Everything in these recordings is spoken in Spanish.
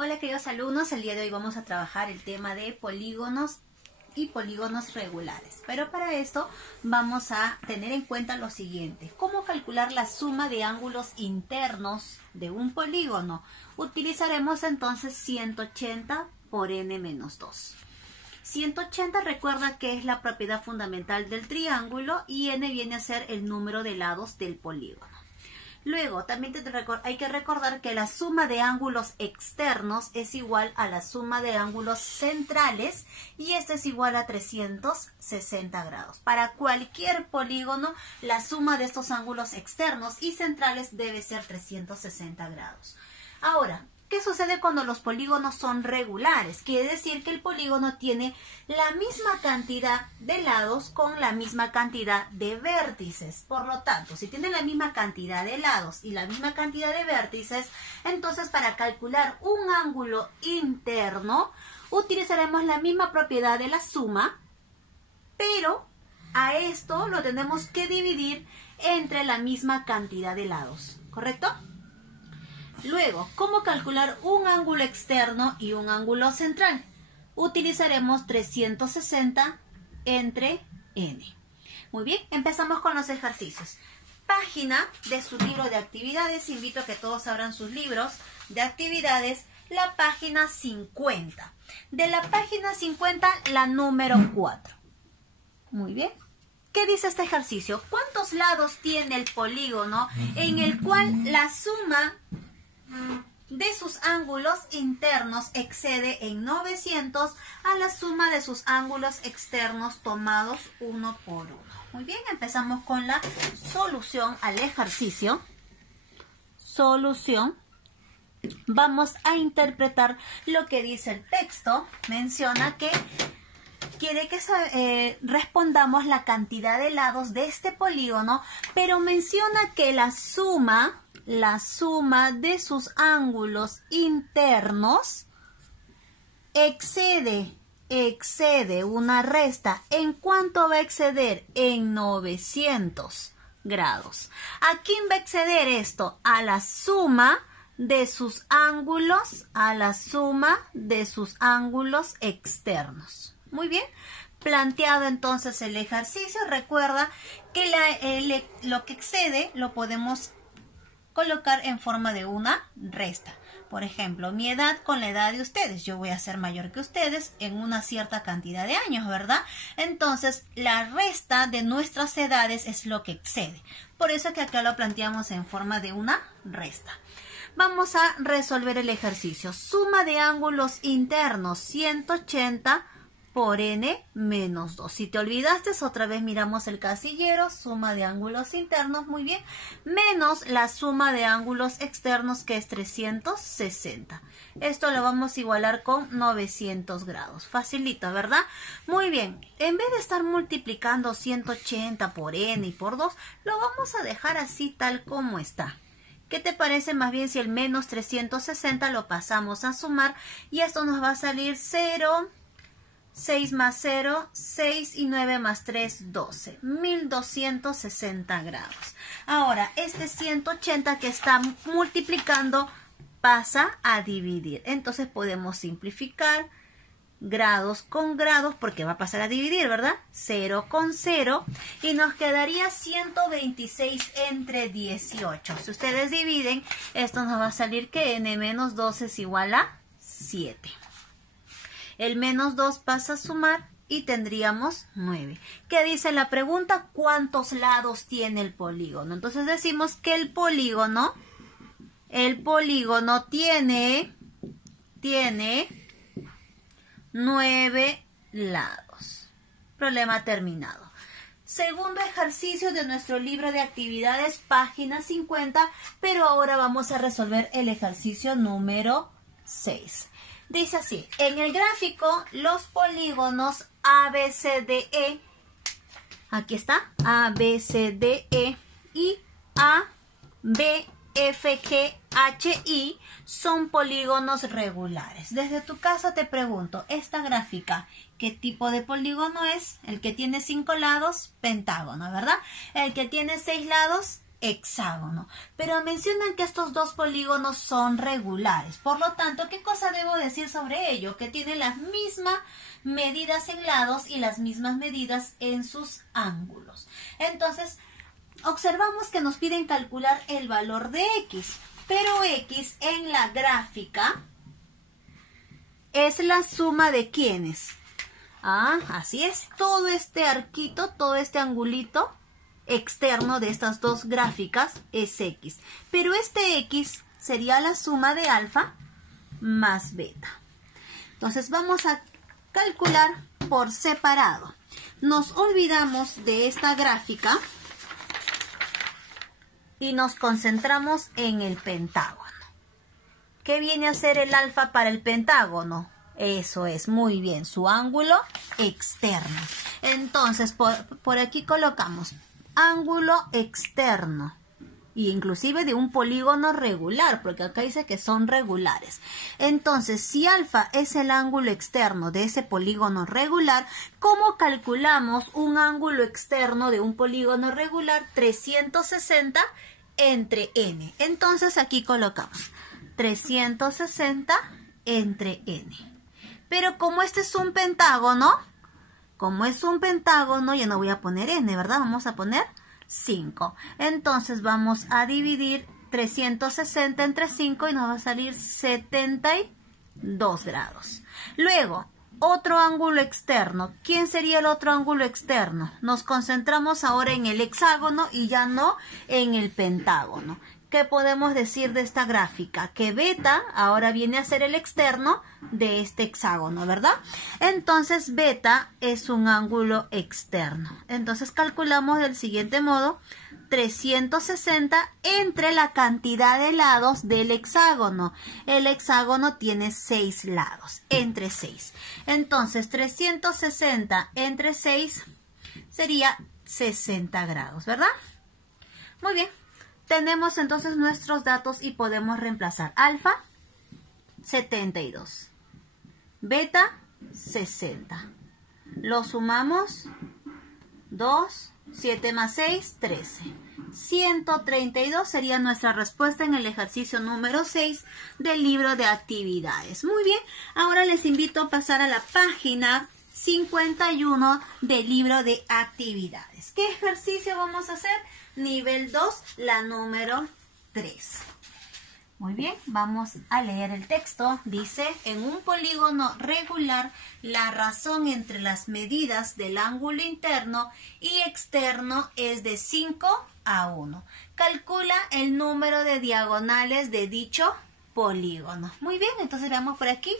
Hola queridos alumnos, el día de hoy vamos a trabajar el tema de polígonos y polígonos regulares. Pero para esto vamos a tener en cuenta lo siguiente. ¿Cómo calcular la suma de ángulos internos de un polígono? Utilizaremos entonces 180 por n menos 2. 180 recuerda que es la propiedad fundamental del triángulo y n viene a ser el número de lados del polígono. Luego, también hay que recordar que la suma de ángulos externos es igual a la suma de ángulos centrales y esta es igual a 360 grados. Para cualquier polígono, la suma de estos ángulos externos y centrales debe ser 360 grados. Ahora, ¿qué sucede cuando los polígonos son regulares? Quiere decir que el polígono tiene la misma cantidad de lados con la misma cantidad de vértices. Por lo tanto, si tiene la misma cantidad de lados y la misma cantidad de vértices, entonces para calcular un ángulo interno utilizaremos la misma propiedad de la suma, pero a esto lo tenemos que dividir entre la misma cantidad de lados, ¿correcto? Luego, ¿cómo calcular un ángulo externo y un ángulo central? Utilizaremos 360 entre n. Muy bien, empezamos con los ejercicios. Página de su libro de actividades, invito a que todos abran sus libros de actividades, la página 50. De la página 50, la número 4. Muy bien. ¿Qué dice este ejercicio? ¿Cuántos lados tiene el polígono en el cual la suma de sus ángulos internos excede en 900 a la suma de sus ángulos externos tomados uno por uno? Muy bien, empezamos con la solución al ejercicio. Solución. Vamos a interpretar lo que dice el texto. Menciona que quiere que respondamos la cantidad de lados de este polígono, pero menciona que la suma de sus ángulos internos excede una resta. ¿En cuánto va a exceder? En 900 grados. ¿A quién va a exceder esto? A la suma de sus ángulos, externos. Muy bien. Planteado entonces el ejercicio, recuerda que lo que excede lo podemos colocar en forma de una resta. Por ejemplo, mi edad con la edad de ustedes. Yo voy a ser mayor que ustedes en una cierta cantidad de años, ¿verdad? Entonces, la resta de nuestras edades es lo que excede. Por eso es que acá lo planteamos en forma de una resta. Vamos a resolver el ejercicio. Suma de ángulos internos, 180 por n menos 2. Si te olvidaste, otra vez miramos el casillero, suma de ángulos internos, muy bien, menos la suma de ángulos externos, que es 360. Esto lo vamos a igualar con 900 grados. Facilito, ¿verdad? Muy bien, en vez de estar multiplicando 180 por n y por 2, lo vamos a dejar así tal como está. ¿Qué te parece más bien si el menos 360 lo pasamos a sumar y esto nos va a salir 0, 6 más 0, 6 y 9 más 3, 12. 1260 grados. Ahora, este 180 que está multiplicando pasa a dividir. Entonces podemos simplificar grados con grados porque va a pasar a dividir, ¿verdad? 0 con 0 y nos quedaría 126 entre 18. Si ustedes dividen, esto nos va a salir que n menos 2 es igual a 7. El menos 2 pasa a sumar y tendríamos 9. ¿Qué dice la pregunta? ¿Cuántos lados tiene el polígono? Entonces decimos que el polígono tiene 9 lados. Problema terminado. Segundo ejercicio de nuestro libro de actividades, página 50, pero ahora vamos a resolver el ejercicio número 6. Dice así, en el gráfico los polígonos ABCDE, aquí está, ABCDE y ABFGHI son polígonos regulares. Desde tu casa te pregunto, esta gráfica, ¿qué tipo de polígono es? El que tiene 5 lados, pentágono, ¿verdad? El que tiene 6 lados, hexágono. Pero mencionan que estos dos polígonos son regulares. Por lo tanto, ¿qué cosa debo decir sobre ello? Que tienen las mismas medidas en lados y las mismas medidas en sus ángulos. Entonces, observamos que nos piden calcular el valor de x. Pero x en la gráfica es la suma de ¿quiénes? Así es. Todo este arquito, todo este angulito externo de estas dos gráficas es x. Pero este x sería la suma de alfa más beta. Entonces vamos a calcular por separado. Nos olvidamos de esta gráfica y nos concentramos en el pentágono. ¿Qué viene a ser el alfa para el pentágono? Eso es, muy bien, su ángulo externo. Entonces, por aquí colocamos ángulo externo. Y inclusive de un polígono regular, porque acá dice que son regulares. Entonces, si alfa es el ángulo externo de ese polígono regular, ¿cómo calculamos un ángulo externo de un polígono regular? 360 entre n. Entonces, aquí colocamos 360 entre n. Pero como este es un pentágono, ya no voy a poner n, ¿verdad? Vamos a poner 5. Entonces vamos a dividir 360 entre 5 y nos va a salir 72 grados. Luego, otro ángulo externo. ¿Quién sería el otro ángulo externo? Nos concentramos ahora en el hexágono y ya no en el pentágono. ¿Qué podemos decir de esta gráfica? Que beta ahora viene a ser el externo de este hexágono, ¿verdad? Entonces, beta es un ángulo externo. Entonces, calculamos del siguiente modo, 360 entre la cantidad de lados del hexágono. El hexágono tiene 6 lados, entre 6. Entonces, 360 entre 6 sería 60 grados, ¿verdad? Muy bien. Tenemos entonces nuestros datos y podemos reemplazar alfa, 72, beta, 60. Lo sumamos, 2, 7 más 6, 13. 132 sería nuestra respuesta en el ejercicio número 6 del libro de actividades. Muy bien, ahora les invito a pasar a la página 51 del libro de actividades. ¿Qué ejercicio vamos a hacer? Nivel 2, la número 3. Muy bien, vamos a leer el texto. Dice, en un polígono regular, la razón entre las medidas del ángulo interno y externo es de 5 a 1. Calcula el número de diagonales de dicho polígono. Muy bien, entonces veamos por aquí.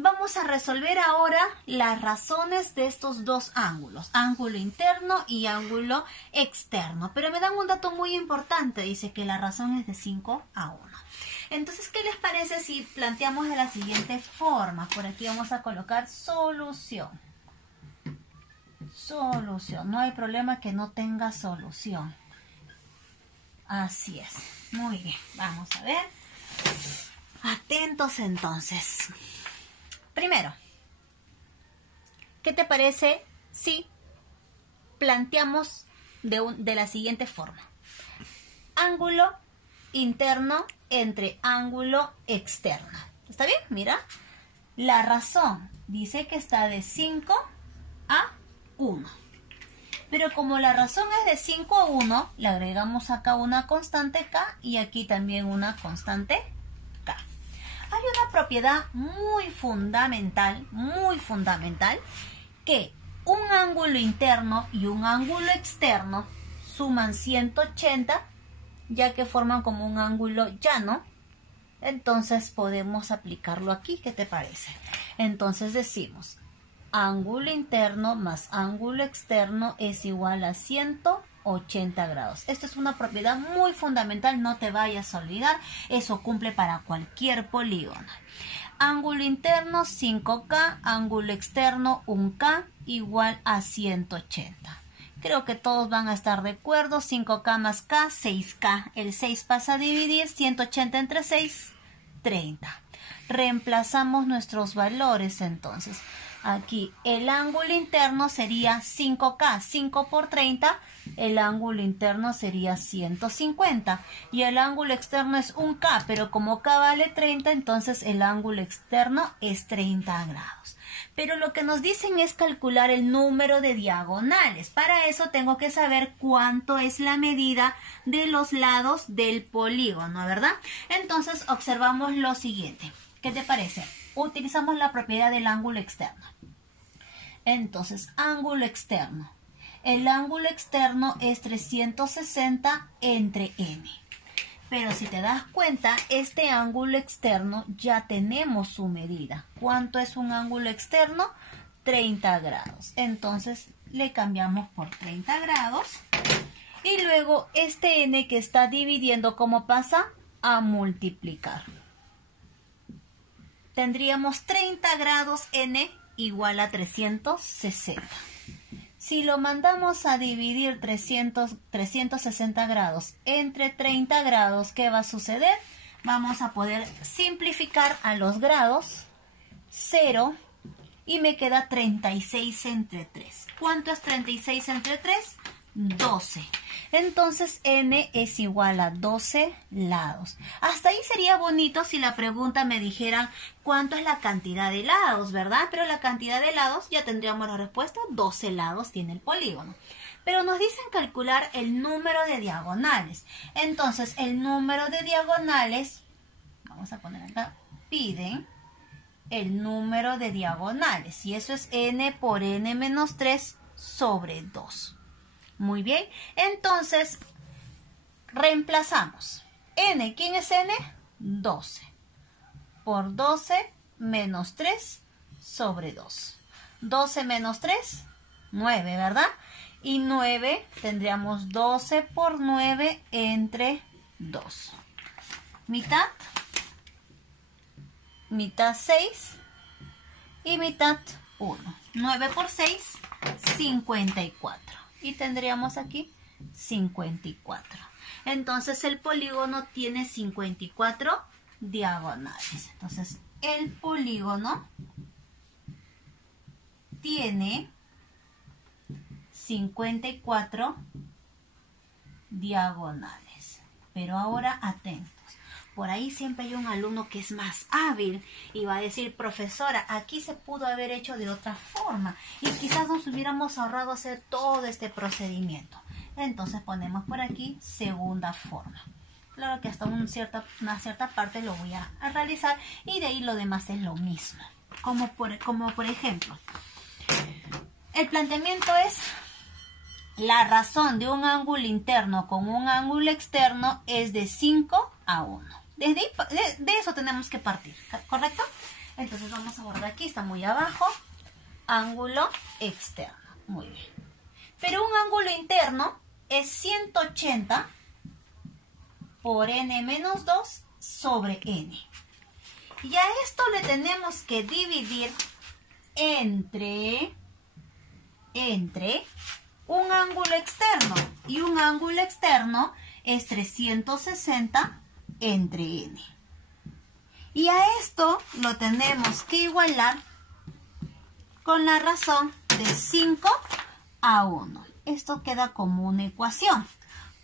Vamos a resolver ahora las razones de estos dos ángulos, ángulo interno y ángulo externo. Pero me dan un dato muy importante, dice que la razón es de 5 a 1. Entonces, ¿qué les parece si planteamos de la siguiente forma? Por aquí vamos a colocar solución. Solución, no hay problema que no tenga solución. Así es, muy bien, vamos a ver. Atentos entonces. Primero, ¿qué te parece si planteamos de la siguiente forma? Ángulo interno entre ángulo externo. ¿Está bien? Mira, la razón dice que está de 5 a 1. Pero como la razón es de 5 a 1, le agregamos acá una constante k y aquí también una constante k. Hay una propiedad muy fundamental, que un ángulo interno y un ángulo externo suman 180, ya que forman como un ángulo llano. Entonces podemos aplicarlo aquí, ¿qué te parece? Entonces decimos, ángulo interno más ángulo externo es igual a 180 grados. Esta es una propiedad muy fundamental, no te vayas a olvidar. Eso cumple para cualquier polígono. Ángulo interno 5K, ángulo externo 1K igual a 180. Creo que todos van a estar de acuerdo. 5K más K, 6K. El 6 pasa a dividir, 180 entre 6, 30. Reemplazamos nuestros valores entonces. Aquí el ángulo interno sería 5K. 5 por 30, el ángulo interno sería 150. Y el ángulo externo es 1K, pero como K vale 30, entonces el ángulo externo es 30 grados. Pero lo que nos dicen es calcular el número de diagonales. Para eso tengo que saber cuánto es la medida de los lados del polígono, ¿verdad? Entonces observamos lo siguiente. ¿Qué te parece? Utilizamos la propiedad del ángulo externo. Entonces, ángulo externo. El ángulo externo es 360 entre n. Pero si te das cuenta, este ángulo externo ya tenemos su medida. ¿Cuánto es un ángulo externo? 30 grados. Entonces, le cambiamos por 30 grados. Y luego, este n que está dividiendo, ¿cómo pasa? A multiplicar. Tendríamos 30 grados n igual a 360. Si lo mandamos a dividir 360 grados entre 30 grados, ¿qué va a suceder? Vamos a poder simplificar a los grados 0 y me queda 36 entre 3. ¿Cuánto es 36 entre 3? 12. Entonces n es igual a 12 lados. Hasta ahí sería bonito si la pregunta me dijera cuánto es la cantidad de lados, ¿verdad? Pero la cantidad de lados ya tendríamos la respuesta, 12 lados tiene el polígono. Pero nos dicen calcular el número de diagonales. Entonces el número de diagonales, vamos a poner acá, piden el número de diagonales. Y eso es n por n menos 3 sobre 2. Muy bien, entonces reemplazamos. N, ¿quién es n? 12. Por 12 menos 3 sobre 2. 12 menos 3, 9, ¿verdad? Y 9 tendríamos 12 por 9 entre 2. Mitad 6 y mitad 1. 9 por 6, 54. Y tendríamos aquí 54. Entonces el polígono tiene 54 diagonales. Entonces el polígono tiene 54 diagonales. Pero ahora atentos. Por ahí siempre hay un alumno que es más hábil y va a decir, profesora, aquí se pudo haber hecho de otra forma y quizás nos hubiéramos ahorrado hacer todo este procedimiento. Entonces ponemos por aquí segunda forma. Claro que hasta una cierta parte lo voy a realizar y de ahí lo demás es lo mismo. Como por ejemplo, el planteamiento es la razón de un ángulo interno con un ángulo externo es de 5 a 1. De eso tenemos que partir, ¿correcto? Entonces vamos a borrar aquí, está muy abajo, ángulo externo, muy bien. Pero un ángulo interno es 180 por n menos 2 sobre n. Y a esto le tenemos que dividir entre un ángulo externo. Y un ángulo externo es 360 entre n. Y a esto lo tenemos que igualar con la razón de 5 a 1. Esto queda como una ecuación.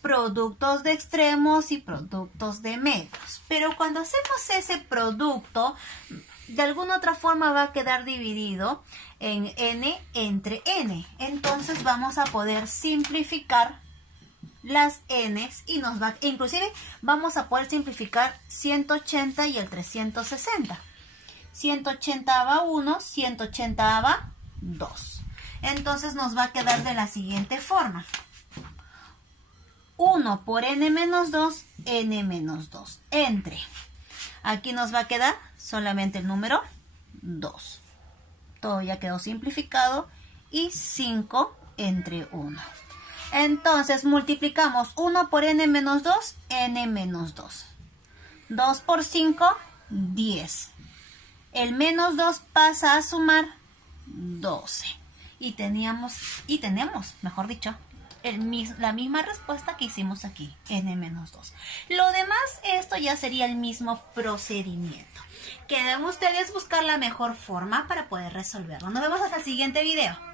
Productos de extremos y productos de medios. Pero cuando hacemos ese producto, de alguna otra forma va a quedar dividido en n entre n. Entonces vamos a poder simplificar las n's y inclusive vamos a poder simplificar 180 y el 360. 180 va 1, 180 va 2. Entonces nos va a quedar de la siguiente forma. 1 por n menos 2, n menos 2. Entre. Aquí nos va a quedar solamente el número 2. Todo ya quedó simplificado. Y 5 entre 1. Entonces multiplicamos 1 por n menos 2, n menos 2. 2 por 5, 10. El menos 2 pasa a sumar 12. Y tenemos, mejor dicho, la misma respuesta que hicimos aquí, n-2. Lo demás, esto ya sería el mismo procedimiento. Quedan ustedes buscar la mejor forma para poder resolverlo. Nos vemos hasta el siguiente video.